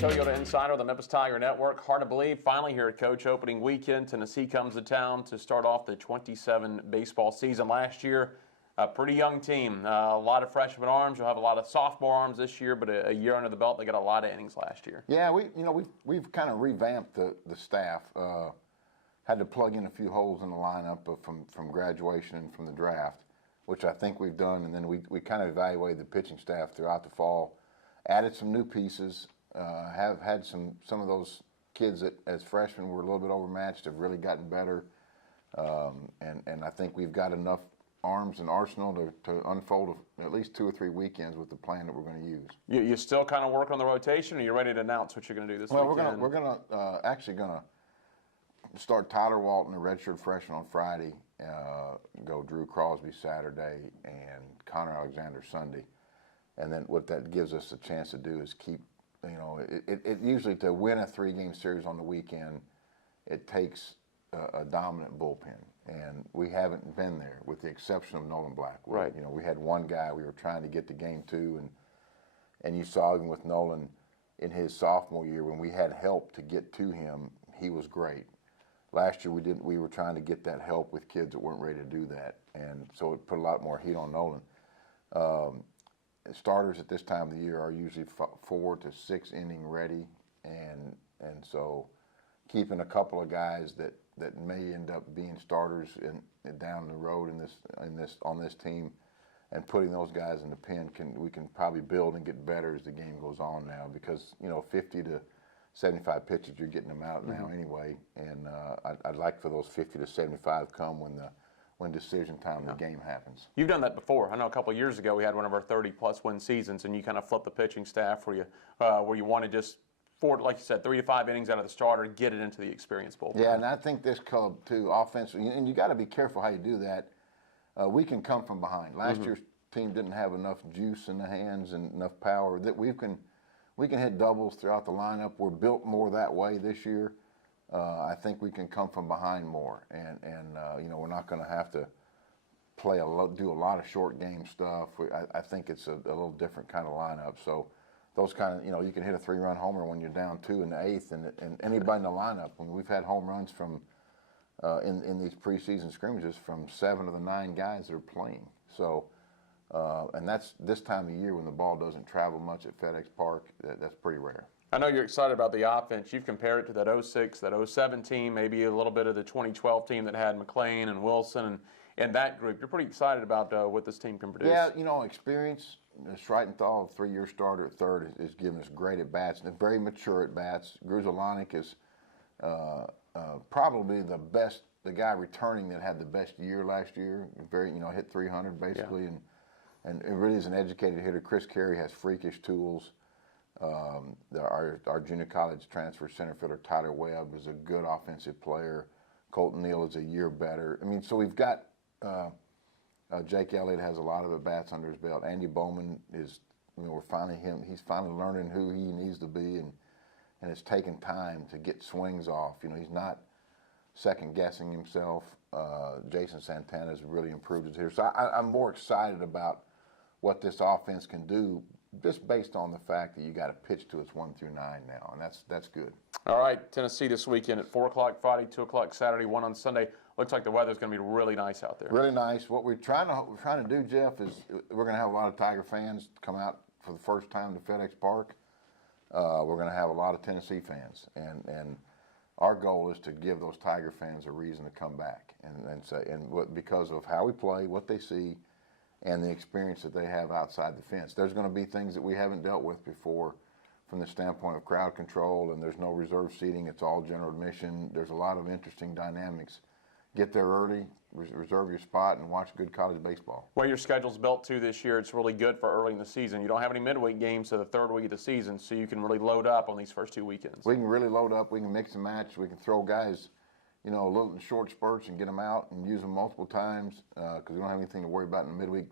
Toyota Insider, the Memphis Tiger Network. Hard to believe, finally here at Coach opening weekend, Tennessee comes to town to start off the 27 baseball season. Last year, a pretty young team, a lot of freshman arms. You'll have a lot of sophomore arms this year, but a year under the belt, they got a lot of innings last year. Yeah, we've kind of revamped the staff. Had to plug in a few holes in the lineup from graduation and from the draft, which I think we've done, and then we kind of evaluated the pitching staff throughout the fall, added some new pieces. Have had some of those kids that as freshmen were a little bit overmatched have really gotten better, and I think we've got enough arms and arsenal to unfold at least 2 or 3 weekends with the plan that we're going to use. You still kind of work on the rotation, or are you ready to announce what you're going to do this weekend? Well, we're actually going to start Tyler Walton, a redshirt freshman, on Friday, go Drew Crosby Saturday, and Connor Alexander Sunday. And then what that gives us a chance to do is keep, it usually, to win a 3-game series on the weekend, it takes a dominant bullpen. And we haven't been there, with the exception of Nolan Black. Right. We had one guy we were trying to get to game 2, and you saw even with Nolan in his sophomore year, when we had help to get to him, he was great. Last year we were trying to get that help with kids that weren't ready to do that, and so it put a lot more heat on Nolan. Starters at this time of the year are usually 4 to 6 inning ready, and so keeping a couple of guys that may end up being starters down the road on this team, and putting those guys in the pen, we can probably build and get better as the game goes on now, because 50 to 75 pitches, you're getting them out now anyway, and I'd like for those 50 to 75 come when decision time the game happens. You've done that before. I know a couple of years ago we had one of our 30-plus win seasons, and you kind of flipped the pitching staff where you wanted just like you said, 3 to 5 innings out of the starter, get it into the experience bullpen. Yeah, and I think this club too, offensively, and you got to be careful how you do that. We can come from behind. Last year's team didn't have enough juice in the hands and enough power that we can hit doubles throughout the lineup. We're built more that way this year. I think we can come from behind more, and we're not going to have to do a lot of short game stuff. I think it's a little different kind of lineup. So those kind of, you can hit a 3-run homer when you're down 2 in the 8th, and anybody in the lineup. I mean, we've had home runs from in these preseason scrimmages from 7 of the 9 guys that are playing. So. And that's this time of year when the ball doesn't travel much at FedEx Park. That's pretty rare. I know you're excited about the offense. You've compared it to that 06, that 07 team, maybe a little bit of the 2012 team that had McLean and Wilson and that group. You're pretty excited about what this team can produce. Yeah, experience. Schreitenthal, a 3-year starter at third, is giving us great at-bats, and very mature at-bats. Gruzelanek is probably the guy returning that had the best year last year. Hit 300 basically, and it really is an educated hitter. Chris Carey has freakish tools. Our junior college transfer center fielder Tyler Webb is a good offensive player. Colton Neal is a year better. I mean, so we've got Jake Elliott has a lot of at-bats under his belt. Andy Bowman is, he's finally learning who he needs to be, and it's taken time to get swings off. He's not second-guessing himself. Jason Santana's really improved his here. So I'm more excited about what this offense can do, just based on the fact that you got to pitch to us 1 through 9 now, and that's good. All right, Tennessee this weekend at 4 o'clock Friday, 2 o'clock Saturday, 1 on Sunday. Looks like the weather's going to be really nice out there. Really nice. What we're trying to do, Jeff, is we're going to have a lot of Tiger fans come out for the first time to FedEx Park. We're going to have a lot of Tennessee fans, and our goal is to give those Tiger fans a reason to come back, because of how we play, what they see, and the experience that they have outside the fence. There's going to be things that we haven't dealt with before from the standpoint of crowd control, and there's no reserve seating. It's all general admission. There's a lot of interesting dynamics. Get there early, reserve your spot, and watch good college baseball. Well, your schedule's built to this year. It's really good for early in the season. You don't have any midweek games to the 3rd week of the season, so you can really load up on these first 2 weekends. We can really load up. We can mix and match. We can throw guys, a little short spurts and get them out and use them multiple times, because we don't have anything to worry about in the midweek.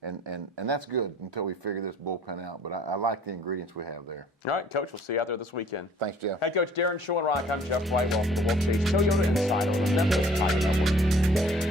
And that's good until we figure this bullpen out. But I like the ingredients we have there. All right, Coach, we'll see you out there this weekend. Thanks, Jeff. Head Coach Darren Schoenrock, I'm Jeff Whitewell for the Wolfchase Toyota Insider on the Memphis Tiger Network.